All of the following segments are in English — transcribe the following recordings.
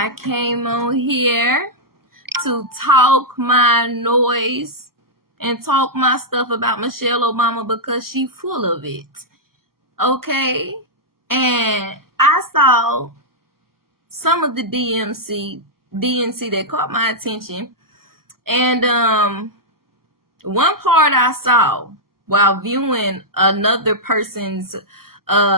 I came on here to talk my noise and talk my stuff about Michelle Obama because she full of it. Okay? And I saw some of the DNC that caught my attention. And one part I saw while viewing another person's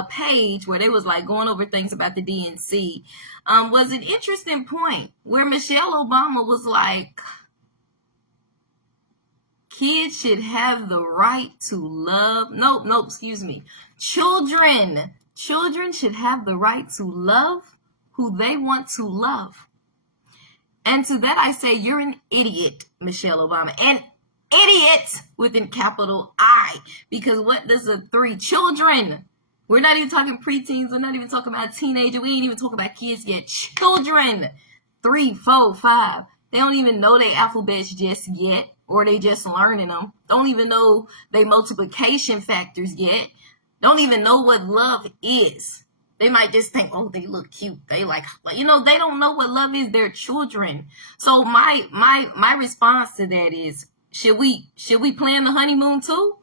page where they was like going over things about the DNC was an interesting point where Michelle Obama was like, kids should have the right to love. Children should have the right to love who they want to love. And to that I say, you're an idiot, Michelle Obama. An idiot with a capital I. Because what does children? We're not even talking preteens. We're not even talking about teenagers. We ain't even talking about kids yet. Children. 3, 4, 5. They don't even know their alphabets just yet. Or they just learning them. Don't even know their multiplication factors yet. Don't even know what love is. They might just think, oh, they look cute. They like, they don't know what love is. They're children. So my response to that is, should we plan the honeymoon too?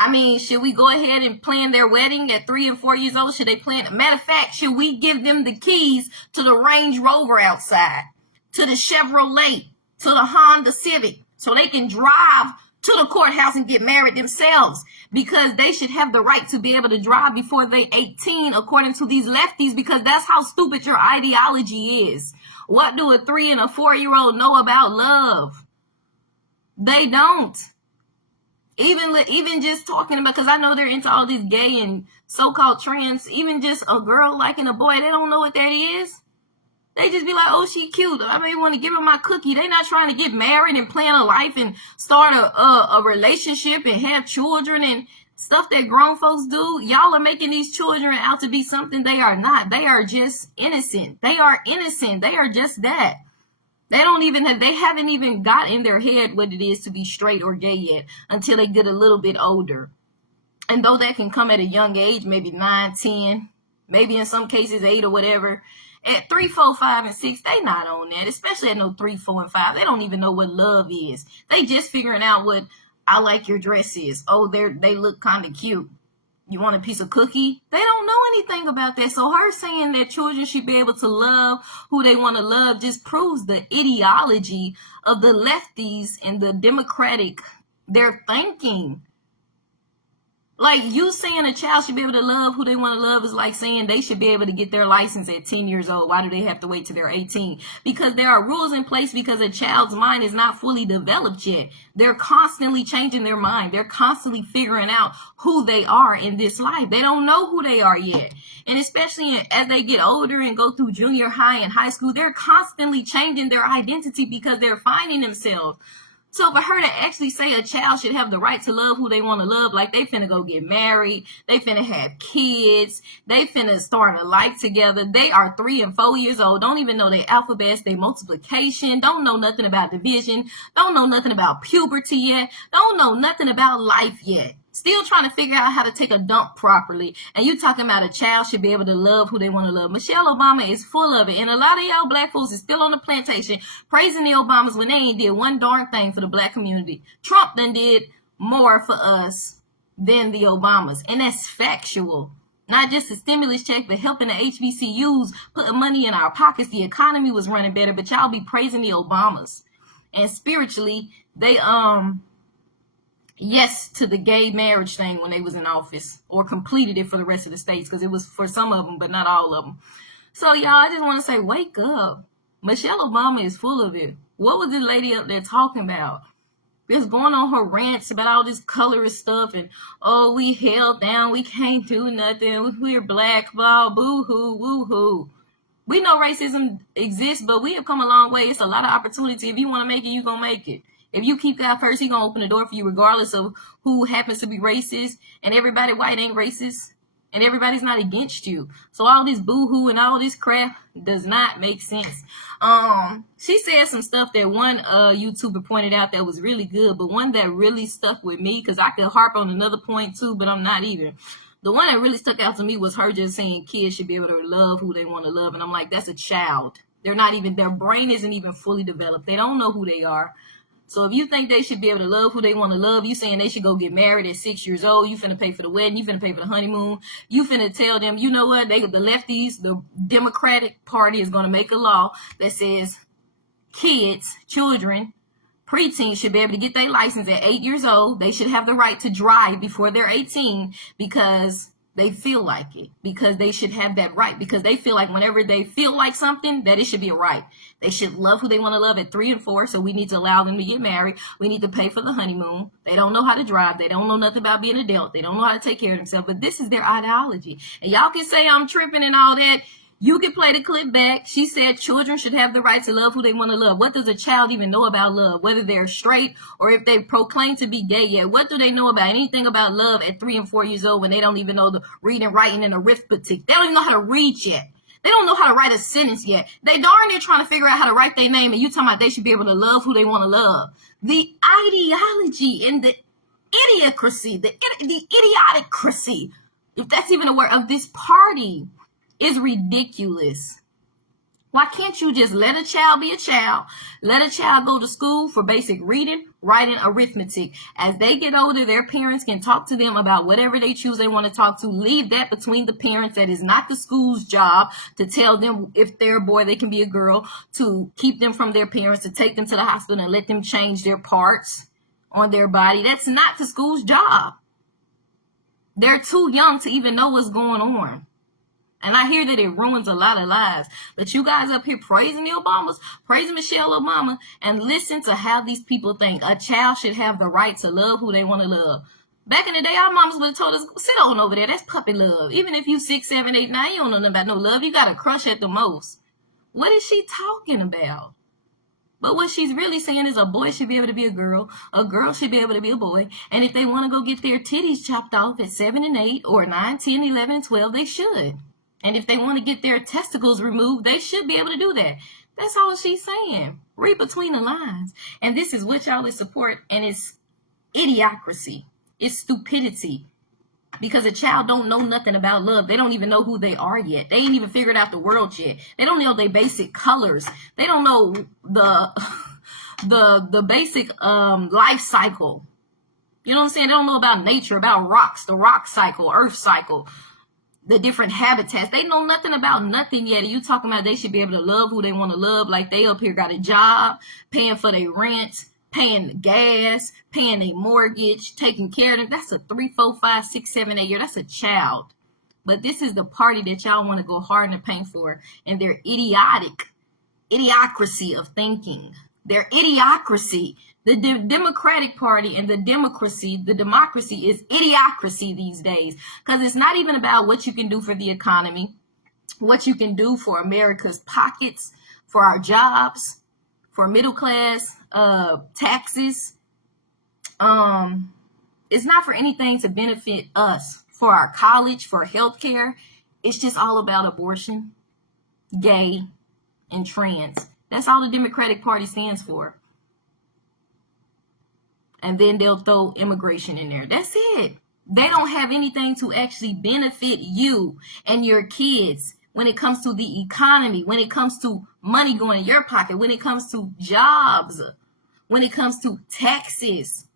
I mean, should we go ahead and plan their wedding at 3 and 4 years old? Should they plan? Matter of fact, should we give them the keys to the Range Rover outside, to the Chevrolet, to the Honda Civic, so they can drive to the courthouse and get married themselves? Because they should have the right to be able to drive before they're 18, according to these lefties, because that's how stupid your ideology is. What do a 3 and a 4-year-old know about love? They don't. Even just talking about, because I know they're into all this gay and so-called trans, even just a girl liking a boy, they don't know what that is. They just be like, oh, she cute. I may want to give her my cookie. They not trying to get married and plan a life and start a relationship and have children and stuff that grown folks do. Y'all are making these children out to be something they are not. They are just innocent. They are innocent. They are just that. They haven't even got in their head what it is to be straight or gay yet until they get a little bit older. And though that can come at a young age, maybe 9, 10, maybe in some cases 8 or whatever, at 3, 4, 5, and 6, they not on that, especially at no 3, 4, and 5. They don't even know what love is. They just figuring out what I like your dress is. Oh, they look kind of cute. You want a piece of cookie? They don't know anything about that. So her saying that children should be able to love who they want to love just proves the ideology of the lefties and the Democratic, their thinking. Like, you saying a child should be able to love who they want to love is like saying they should be able to get their license at 10 years old. Why do they have to wait till they're 18? Because there are rules in place because a child's mind is not fully developed yet. They're constantly changing their mind. They're constantly figuring out who they are in this life. They don't know who they are yet. And especially as they get older and go through junior high and high school, they're constantly changing their identity because they're finding themselves. So for her to actually say a child should have the right to love who they want to love, like they finna go get married, they finna have kids, they finna start a life together. They are 3 and 4 years old, don't even know their alphabets, their multiplication, don't know nothing about division, don't know nothing about puberty yet, don't know nothing about life yet. Still trying to figure out how to take a dump properly. And you talking about a child should be able to love who they want to love. Michelle Obama is full of it. And a lot of y'all black folks is still on the plantation praising the Obamas when they ain't did one darn thing for the black community. Trump done did more for us than the Obamas. And that's factual. Not just a stimulus check, but helping the HBCUs, putting money in our pockets. The economy was running better, but y'all be praising the Obamas. And spiritually, they yes to the gay marriage thing when they was in office, or completed it for the rest of the states, because it was for some of them but not all of them. So y'all, I just want to say, wake up. Michelle Obama is full of it. What was this lady up there talking about? Just going on her rants about all this colorist stuff and, oh, we held down, we can't do nothing, we're black, blah, boo-hoo, woo-hoo. We know racism exists, but we have come a long way. It's a lot of opportunity. If you want to make it, you're going to make it. If you keep God first, He's going to open the door for you regardless of who happens to be racist. And everybody white ain't racist. And everybody's not against you. So all this boo-hoo and all this crap does not make sense. She said some stuff that one YouTuber pointed out that was really good. But one that really stuck with me, because I could harp on another point too, but I'm not even. The one that really stuck out to me was her just saying kids should be able to love who they want to love. And I'm like, that's a child. Their brain isn't even fully developed. They don't know who they are. So if you think they should be able to love who they want to love, you saying they should go get married at 6 years old, you finna pay for the wedding, you finna pay for the honeymoon, you finna tell them, you know what, the lefties, the Democratic Party is going to make a law that says children, preteens should be able to get their license at 8 years old. They should have the right to drive before they're 18 because they feel like it, because they should have that right, because they feel like whenever they feel like something, that it should be a right. They should love who they want to love at 3 and 4, so we need to allow them to get married. We need to pay for the honeymoon. They don't know how to drive. They don't know nothing about being an adult. They don't know how to take care of themselves, but this is their ideology. And y'all can say I'm tripping and all that. You can play the clip back. She said children should have the right to love who they want to love. What does a child even know about love? Whether they're straight or if they proclaim to be gay yet. What do they know about anything about love at 3 and 4 years old when they don't even know the reading, writing, and arithmetic? They don't even know how to read yet. They don't know how to write a sentence yet. They darn near trying to figure out how to write their name, and you talking about they should be able to love who they want to love. The ideology and the idiocracy, the idioticracy, if that's even a word, of this party is ridiculous. Why can't you just let a child be a child? Let a child go to school for basic reading, writing, arithmetic. As they get older, their parents can talk to them about whatever they choose they want to talk to. Leave that between the parents. That is not the school's job to tell them if they're a boy, they can be a girl, to keep them from their parents, to take them to the hospital and let them change their parts on their body. That's not the school's job. They're too young to even know what's going on. And I hear that it ruins a lot of lives. But you guys up here praising the Obamas, praising Michelle Obama, and listen to how these people think. A child should have the right to love who they want to love. Back in the day, our mamas would have told us, sit on over there. That's puppy love. Even if you 6, 7, 8, 9, you don't know nothing about no love. You got a crush at the most. What is she talking about? But what she's really saying is a boy should be able to be a girl should be able to be a boy, and if they want to go get their titties chopped off at 7 and 8 or 9, 10, 11, and 12, they should. And if they want to get their testicles removed, they should be able to do that. That's all she's saying. Read between the lines. And this is what y'all support, and it's idiocracy. It's stupidity. Because a child don't know nothing about love. They don't even know who they are yet. They ain't even figured out the world yet. They don't know their basic colors. They don't know the basic life cycle. You know what I'm saying? They don't know about nature, about rocks, the rock cycle, earth cycle, the different habitats. They know nothing about nothing yet. And you talking about they should be able to love who they want to love, like they up here got a job, paying for their rent, paying gas, paying a mortgage, taking care of them. That's a 3, 4, 5, 6, 7, 8 year. That's a child. But this is the party that y'all want to go hard in the paint for, and their idiocracy of thinking. Their idiocracy. The Democratic Party and the democracy is idiocracy these days. Because it's not even about what you can do for the economy, what you can do for America's pockets, for our jobs, for middle class taxes. It's not for anything to benefit us, for our college, for healthcare. It's just all about abortion, gay, and trans. That's all the Democratic Party stands for. And then they'll throw immigration in there. That's it. They don't have anything to actually benefit you and your kids when it comes to the economy, when it comes to money going in your pocket, when it comes to jobs, when it comes to taxes,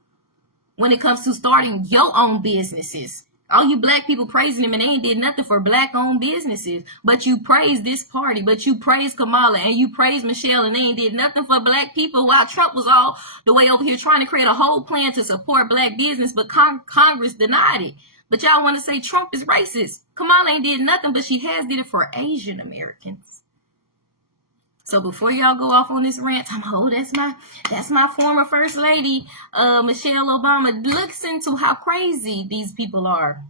when it comes to starting your own businesses. All you black people praising them, and they ain't did nothing for black-owned businesses. But you praise this party, but you praise Kamala, and you praise Michelle, and they ain't did nothing for black people, while Trump was all the way over here trying to create a whole plan to support black business, but Congress denied it. But y'all want to say Trump is racist. Kamala ain't did nothing, but she has did it for Asian Americans. So before y'all go off on this rant, that's my former first lady, Michelle Obama. Listen to how crazy these people are.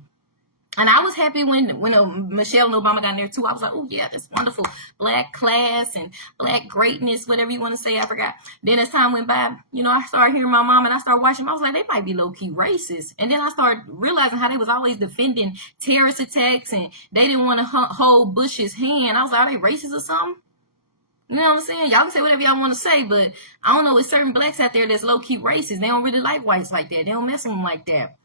And I was happy when Michelle and Obama got in there too. I was like, oh yeah, that's wonderful. Black class and black greatness, whatever you want to say. I forgot. Then as time went by, I started hearing my mom and I started watching them. I was like, they might be low-key racist. And then I started realizing how they was always defending terrorist attacks and they didn't want to hold Bush's hand. I was like, are they racist or something? You know what I'm saying? Y'all can say whatever y'all want to say, but I don't know, with certain blacks out there that's low-key racist. They don't really like whites like that. They don't mess with them like that.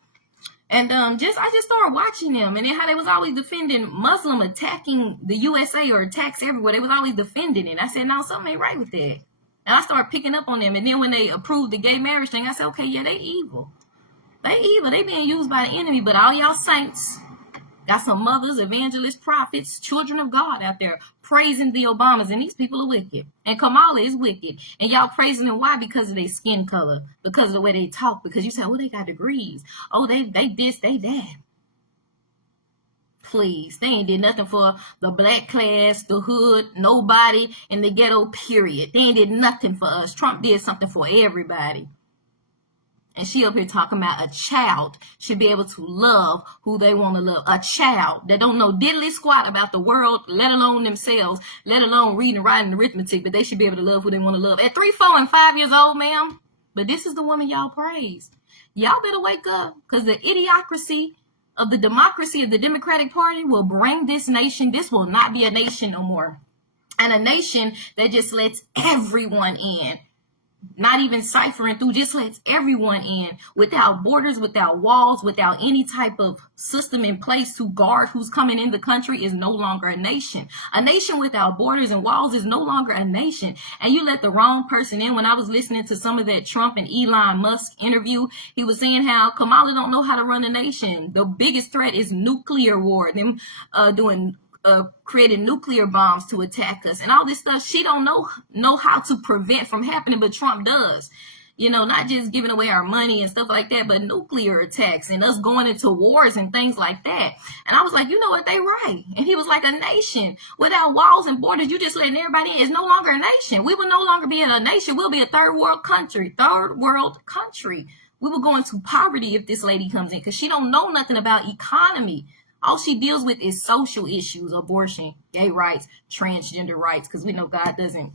And I just started watching them, and then how they was always defending Muslim attacking the USA or attacks everywhere. They was always defending it. I said, no, something ain't right with that. And I started picking up on them. And then when they approved the gay marriage thing, I said, okay, yeah, they evil. They evil. They being used by the enemy. But all y'all saints got some mothers, evangelists, prophets, children of God out there praising the Obamas, and these people are wicked. And Kamala is wicked. And y'all praising them. Why? Because of their skin color, because of the way they talk, because you say, oh, they got degrees. Oh, they this, they that. Please, they ain't did nothing for the black class, the hood, nobody in the ghetto, period. They ain't did nothing for us. Trump did something for everybody. And she up here talking about a child should be able to love who they want to love. A child that don't know diddly squat about the world, let alone themselves, let alone reading, writing, arithmetic, but they should be able to love who they want to love. At 3, 4, and 5 years old, ma'am. But this is the woman y'all praise. Y'all better wake up, because the idiocracy of the democracy of the Democratic Party will bring this nation. This will not be a nation no more. And a nation that just lets everyone in. Not even ciphering through, just lets everyone in without borders, without walls, without any type of system in place to guard who's coming in the country is no longer a nation. A nation without borders and walls is no longer a nation. And you let the wrong person in. When I was listening to some of that Trump and Elon Musk interview, he was saying how Kamala don't know how to run a nation. The biggest threat is nuclear war, them creating nuclear bombs to attack us and all this stuff. She don't know how to prevent from happening, but Trump does. You know, not just giving away our money and stuff like that, but nuclear attacks and us going into wars and things like that. And I was like, you know what, they right. And he was like, a nation without walls and borders, you just letting everybody in, is no longer a nation. We will no longer be a nation. We'll be a third world country. We will go into poverty if this lady comes in, because she don't know nothing about economy. All she deals with is social issues, abortion, gay rights, transgender rights, because we know God doesn't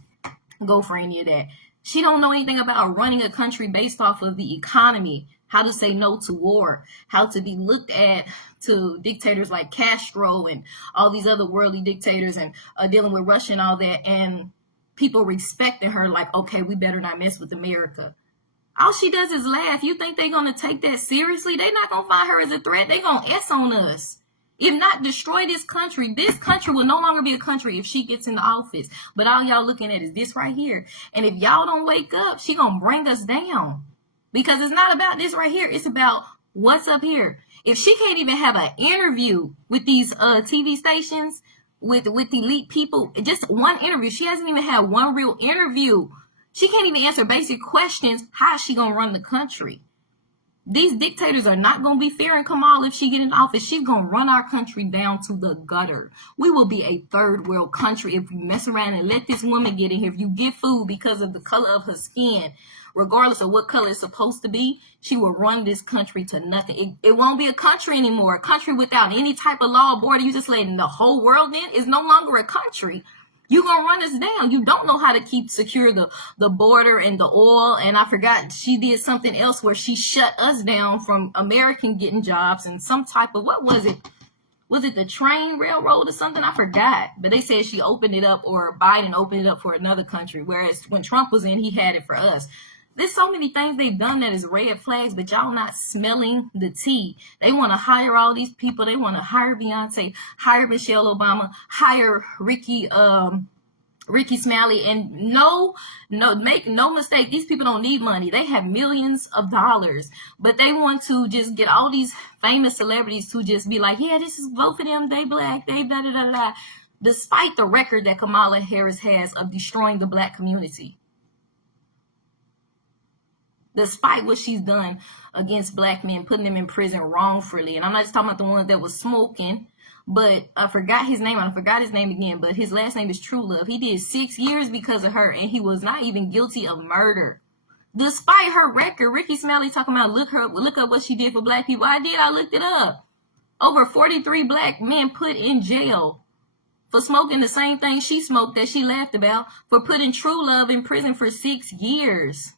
go for any of that. She don't know anything about running a country based off of the economy, how to say no to war, how to be looked at to dictators like Castro and all these other worldly dictators, and dealing with Russia and all that, and people respecting her like, okay, we better not mess with America. All she does is laugh. You think they're going to take that seriously? They're not going to find her as a threat. They're going to S on us. If not, destroy this country. This country will no longer be a country if she gets in the office. But all y'all looking at is this right here. And if y'all don't wake up, she gonna bring us down. Because it's not about this right here. It's about what's up here. If she can't even have an interview with these TV stations, with elite people, just one interview. She hasn't even had one real interview. She can't even answer basic questions. How is she gonna run the country? These dictators are not going to be fearing Kamala if she get in office. She's going to run our country down to the gutter. We will be a third world country if you mess around and let this woman get in here. If you get food because of the color of her skin, regardless of what color it's supposed to be, she will run this country to nothing. It won't be a country anymore. A country without any type of law or border, you just letting the whole world in, is no longer a country. You're going to run us down. You don't know how to keep secure the border and the oil. And I forgot she did something else where she shut us down from American getting jobs and some type of, what was it? Was it the train railroad or something? I forgot. But they said she opened it up, or Biden opened it up for another country. Whereas when Trump was in, he had it for us. There's so many things they've done that is red flags, but y'all not smelling the tea. They want to hire all these people. They want to hire Beyonce, hire Michelle Obama, hire Ricky Smiley, and make no mistake, these people don't need money. They have millions of dollars, but they want to just get all these famous celebrities to just be like, yeah, this is vote for them. They black, they blah, blah, blah, blah. Despite the record that Kamala Harris has of destroying the black community. Despite what she's done against black men, putting them in prison wrongfully. And I'm not just talking about the ones that was smoking, but I forgot his name. I forgot his name again, but his last name is True Love. He did 6 years because of her, and he was not even guilty of murder. Despite her record, Ricky Smiley talking about look up what she did for black people. I looked it up. Over 43 black men put in jail for smoking the same thing she smoked that she laughed about, for putting True Love in prison for 6 years.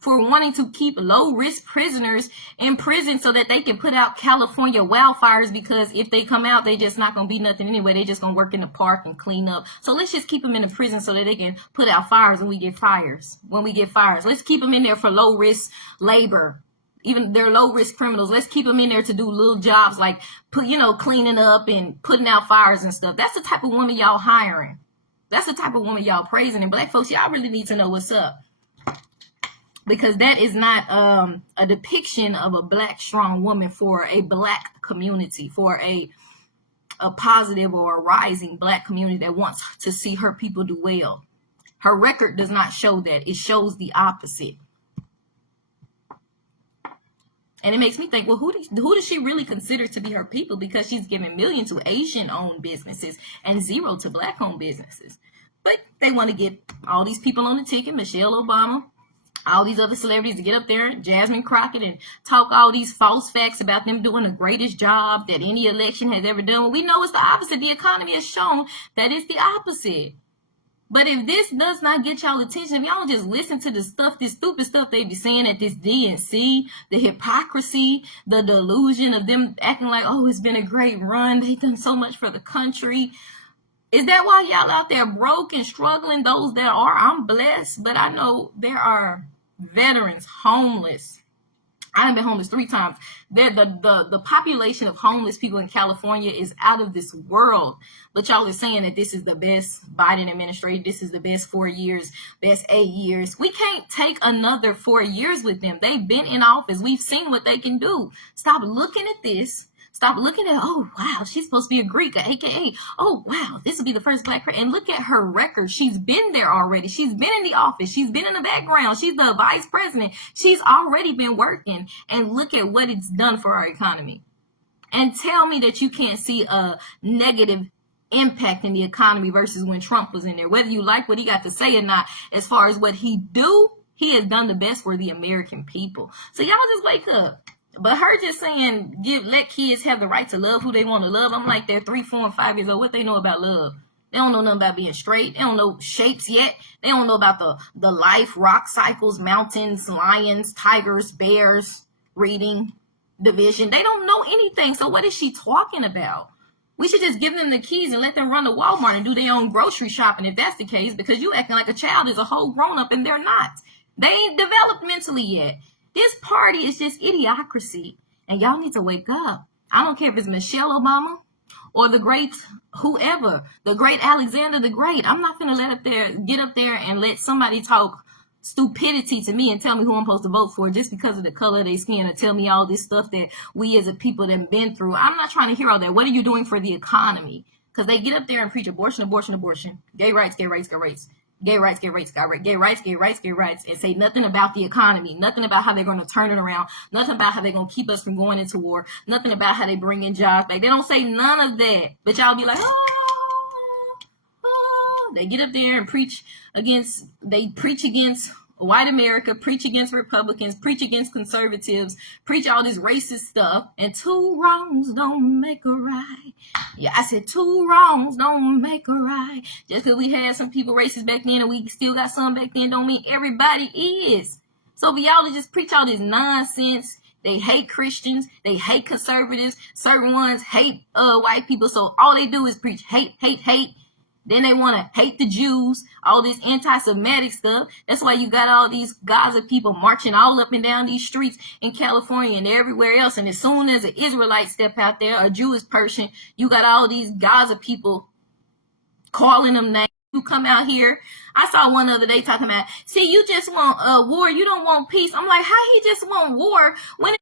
For wanting to keep low-risk prisoners in prison so that they can put out California wildfires, because if they come out, they just not going to be nothing anyway. They just going to work in the park and clean up. So let's just keep them in the prison so that they can put out fires when we get fires. Let's keep them in there for low-risk labor. even they're low risk criminals. Let's keep them in there to do little jobs like cleaning up and putting out fires and stuff. That's the type of woman y'all hiring. That's the type of woman y'all praising. And black folks, y'all really need to know what's up, because that is not a depiction of a black strong woman for a black community, for a positive or a rising black community that wants to see her people do well. Her record does not show that. It shows the opposite. And it makes me think, well, who does she really consider to be her people? Because she's giving millions to Asian-owned businesses and zero to black-owned businesses. But they want to get all these people on the ticket, Michelle Obama, all these other celebrities to get up there, Jasmine Crockett, and talk all these false facts about them doing the greatest job that any election has ever done. Well, we know it's the opposite. The economy has shown that it's the opposite. But if this does not get y'all attention, if y'all just listen to the stuff, this stupid stuff they be saying at this DNC, the hypocrisy, the delusion of them acting like, oh, it's been a great run, they've done so much for the country. Is that why y'all out there broke and struggling? Those that are, I'm blessed, but I know there are veterans, homeless. I have been homeless 3 times. The population of homeless people in California is out of this world. But y'all are saying that this is the best Biden administration. This is the best 4 years, best 8 years. We can't take another 4 years with them. They've been in office. We've seen what they can do. Stop looking at this. Stop looking at, oh, wow, she's supposed to be a Greek, aka, oh, wow, this will be the first black president. And look at her record. She's been there already. She's been in the office. She's been in the background. She's the vice president. She's already been working. And look at what it's done for our economy. And tell me that you can't see a negative impact in the economy versus when Trump was in there. Whether you like what he got to say or not, as far as what he has done the best for the American people. So y'all just wake up. But her just saying, let kids have the right to love who they want to love. I'm like, they're 3, 4, and 5 years old. What they know about love? They don't know nothing about being straight. They don't know shapes yet. They don't know about the life, rock cycles, mountains, lions, tigers, bears, reading, division. They don't know anything. So what is she talking about? We should just give them the keys and let them run to Walmart and do their own grocery shopping if that's the case, because you acting like a child is a whole grown up and they're not. They ain't developed mentally yet. This party is just idiocracy, and y'all need to wake up. I don't care if it's Michelle Obama or the great whoever, the great Alexander the Great. I'm not going to get up there and let somebody talk stupidity to me and tell me who I'm supposed to vote for just because of the color of their skin, or tell me all this stuff that we as a people have been through. I'm not trying to hear all that. What are you doing for the economy? Because they get up there and preach abortion, abortion, abortion, gay rights, gay rights, gay rights. Gay rights, gay rights, gay rights, gay rights, gay rights, and say nothing about the economy, nothing about how they're going to turn it around, nothing about how they're going to keep us from going into war, nothing about how they bring in jobs back. They don't say none of that. But y'all be like, They get up there and preach against white America, preach against Republicans, preach against conservatives, preach all this racist stuff, and 2 wrongs don't make a right. Yeah, I said 2 wrongs don't make a right. Just because we had some people racist back then and we still got some back then don't mean everybody is. So for y'all to just preach all this nonsense, they hate Christians, they hate conservatives, certain ones hate white people, so all they do is preach hate, hate, hate. Then they want to hate the Jews, all this anti-Semitic stuff. That's why you got all these Gaza people marching all up and down these streets in California and everywhere else. And as soon as an Israelite step out there, a Jewish person, you got all these Gaza people calling them names. You come out here. I saw one the other day talking about, see, you just want war. You don't want peace. I'm like, how he just want war when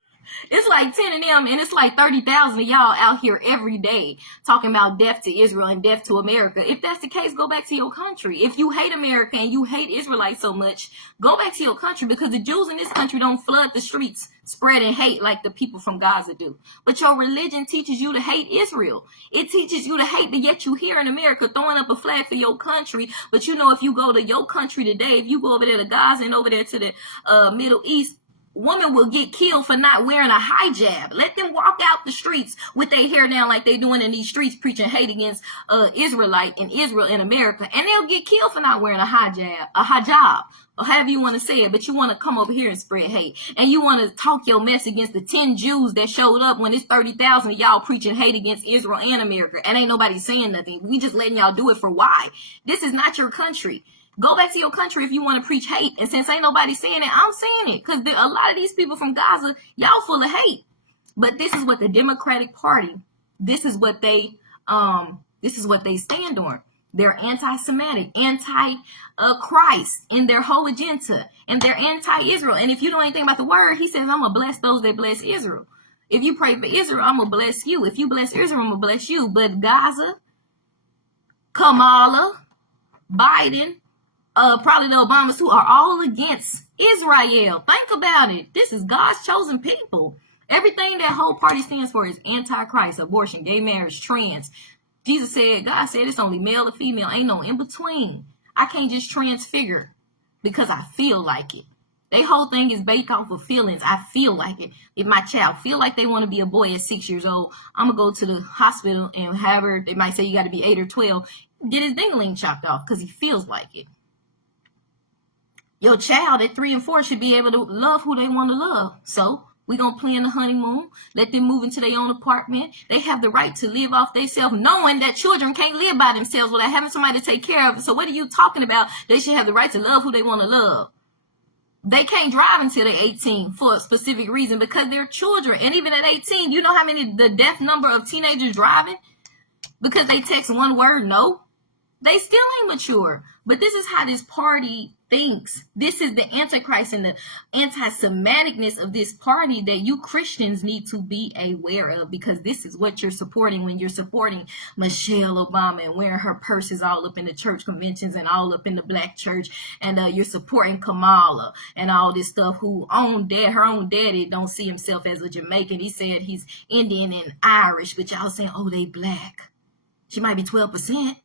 it's like 10 of them and it's like 30,000 of y'all out here every day talking about death to Israel and death to America. If that's the case, go back to your country. If you hate America and you hate Israelites so much, go back to your country, because the Jews in this country don't flood the streets spreading hate like the people from Gaza do. But your religion teaches you to hate Israel. It teaches you to hate, but yet you here in America throwing up a flag for your country. But you know, if you go to your country today, if you go over there to Gaza and over there to the Middle East, women will get killed for not wearing a hijab. Let them walk out the streets with their hair down like they doing in these streets, preaching hate against Israelite in Israel in America, and they'll get killed for not wearing a hijab, or however you want to say it. But you want to come over here and spread hate, and you want to talk your mess against the 10 Jews that showed up when it's 30,000 of y'all preaching hate against Israel and America, and ain't nobody saying nothing. We just letting y'all do it for why? This is not your country. Go back to your country if you want to preach hate. And since ain't nobody saying it, I'm saying it. Because a lot of these people from Gaza, y'all full of hate. But this is what the Democratic Party, this is what they stand on. They're anti-Semitic, anti-Christ in their whole agenda. And they're anti-Israel. And if you know anything about the word, he says, I'm going to bless those that bless Israel. If you pray for Israel, I'm going to bless you. If you bless Israel, I'm going to bless you. But Gaza, Kamala, Biden, probably the Obamas, who are all against Israel. Think about it. This is God's chosen people. Everything that whole party stands for is anti-Christ, abortion, gay marriage, trans. Jesus said, God said it's only male or female. Ain't no in between. I can't just transfigure because I feel like it. Their whole thing is based off of feelings. I feel like it. If my child feel like they want to be a boy at 6 years old, I'm going to go to the hospital and have her, they might say you got to be 8 or 12, get his ding-a-ling chopped off because he feels like it. Your child at 3 and 4 should be able to love who they want to love. So we're going to plan the honeymoon, let them move into their own apartment. They have the right to live off themselves, knowing that children can't live by themselves without having somebody to take care of it. So what are you talking about? They should have the right to love who they want to love. They can't drive until they're 18 for a specific reason because they're children. And even at 18, you know how many the death number of teenagers driving? Because they text one word, no. They still ain't mature. But this is how this party thinks. This is the Antichrist and the anti-Semiticness of this party that you Christians need to be aware of, because this is what you're supporting when you're supporting Michelle Obama and wearing her purses all up in the church conventions and all up in the black church, and you're supporting Kamala and all this stuff, who her own daddy don't see himself as a Jamaican. He said he's Indian and Irish, but y'all saying, oh, they black. She might be 12%.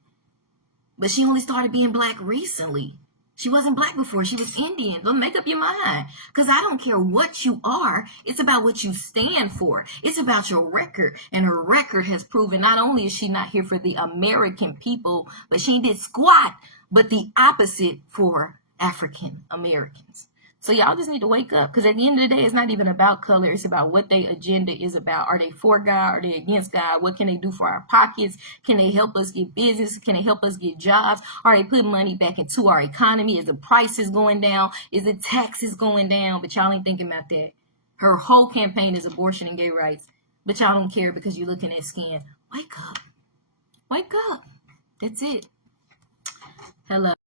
But she only started being black recently. She wasn't black before. She was Indian. But make up your mind. Because I don't care what you are. It's about what you stand for. It's about your record. And her record has proven not only is she not here for the American people, but she did squat, but the opposite for African Americans. So y'all just need to wake up, because at the end of the day, it's not even about color. It's about what their agenda is about. Are they for God? Are they against God? What can they do for our pockets? Can they help us get business? Can they help us get jobs? Are they putting money back into our economy? Is the prices going down? Is the taxes going down? But y'all ain't thinking about that. Her whole campaign is abortion and gay rights. But y'all don't care because you're looking at skin. Wake up. Wake up. That's it. Hello.